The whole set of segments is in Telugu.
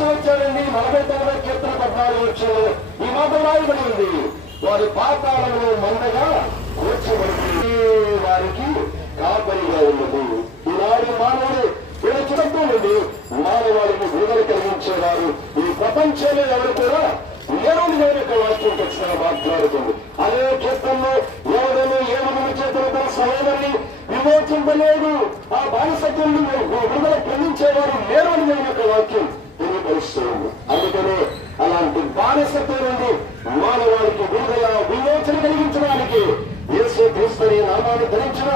రాసి వచ్చాడండి 49వ కీర్తన 14 వచ్చాడు. ఈ మాట రాయబడి ఉంది, వారి పాతాళంలో మందగా కూర్చోబడి వారికి కాపరిగా ఉన్నది. ఈనాడు మానవుడు వీళ్ళ చుట్టూ నుండి మానవాళికి విడుదల కలిగించేవారు ఈ ప్రపంచంలో ఎవరు కూడా ఎవరి యొక్క వాక్యం ఖచ్చితంగా మాట్లాడుతుంది. అదే కీర్తనలో ఎవరైనా ఏమని చేతులు తన సహోదరిని విమోచింపలేదు, ఆ బానిసత్వం విడుదల కలిగించేవారు లేరు అని దేవుని యొక్క వాక్యం తెలియపరుస్తుంది. అందుకనే అలాంటి బానిసత్వం నుండి మానవాళికి విడుదల విమోచన కలిగించడానికి యేసు క్రీస్తు నామాన్ని ధరించిన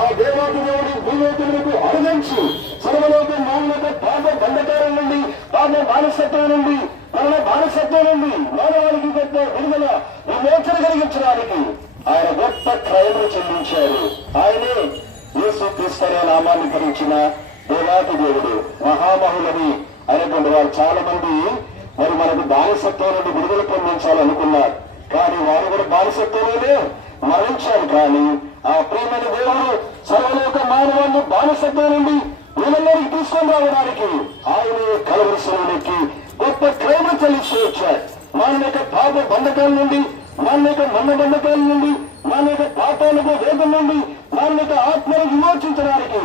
ఆ దేవాది దేవుడి భూలోకములకు అనుగంచి సర్వలోకం మానవ పాప బంధకారం నుండి పాప బానిసత్వం నుండి బానిసత్వం నుండి మానవాళికి గొప్ప విడుదల విమోచన కలిగించడానికి ఆయన గొప్ప క్రయములు చెల్లించారు. ఆయనే యేసు క్రీస్తు నామాన్ని ధరించిన దేవాది దేవుడు మహామహులని అనేటువంటి వారు చాలా మంది మరి మనకు బానిసత్వం నుండి విడుదల పొందించాలనుకున్నారు. కానీ వారు కూడా బానిసత్వంలోనే మరణించారు. కానీ ఆ ప్రేమైన దేవుడు సర్వలోక మానవాన్ని బానిసత్వం నుండి వీళ్ళలోకి తీసుకొని రావడానికి ఆయనే కలవరి శిలువకి గొప్ప క్రయములు చెల్లించి వచ్చారు. మన యొక్క పాప బంధకాల నుండి, మన యొక్క మన్న బంధకాల నుండి, మన యొక్క పాపాలకు వేదం నుండి మన యొక్క ఆత్మను విమోచించడానికి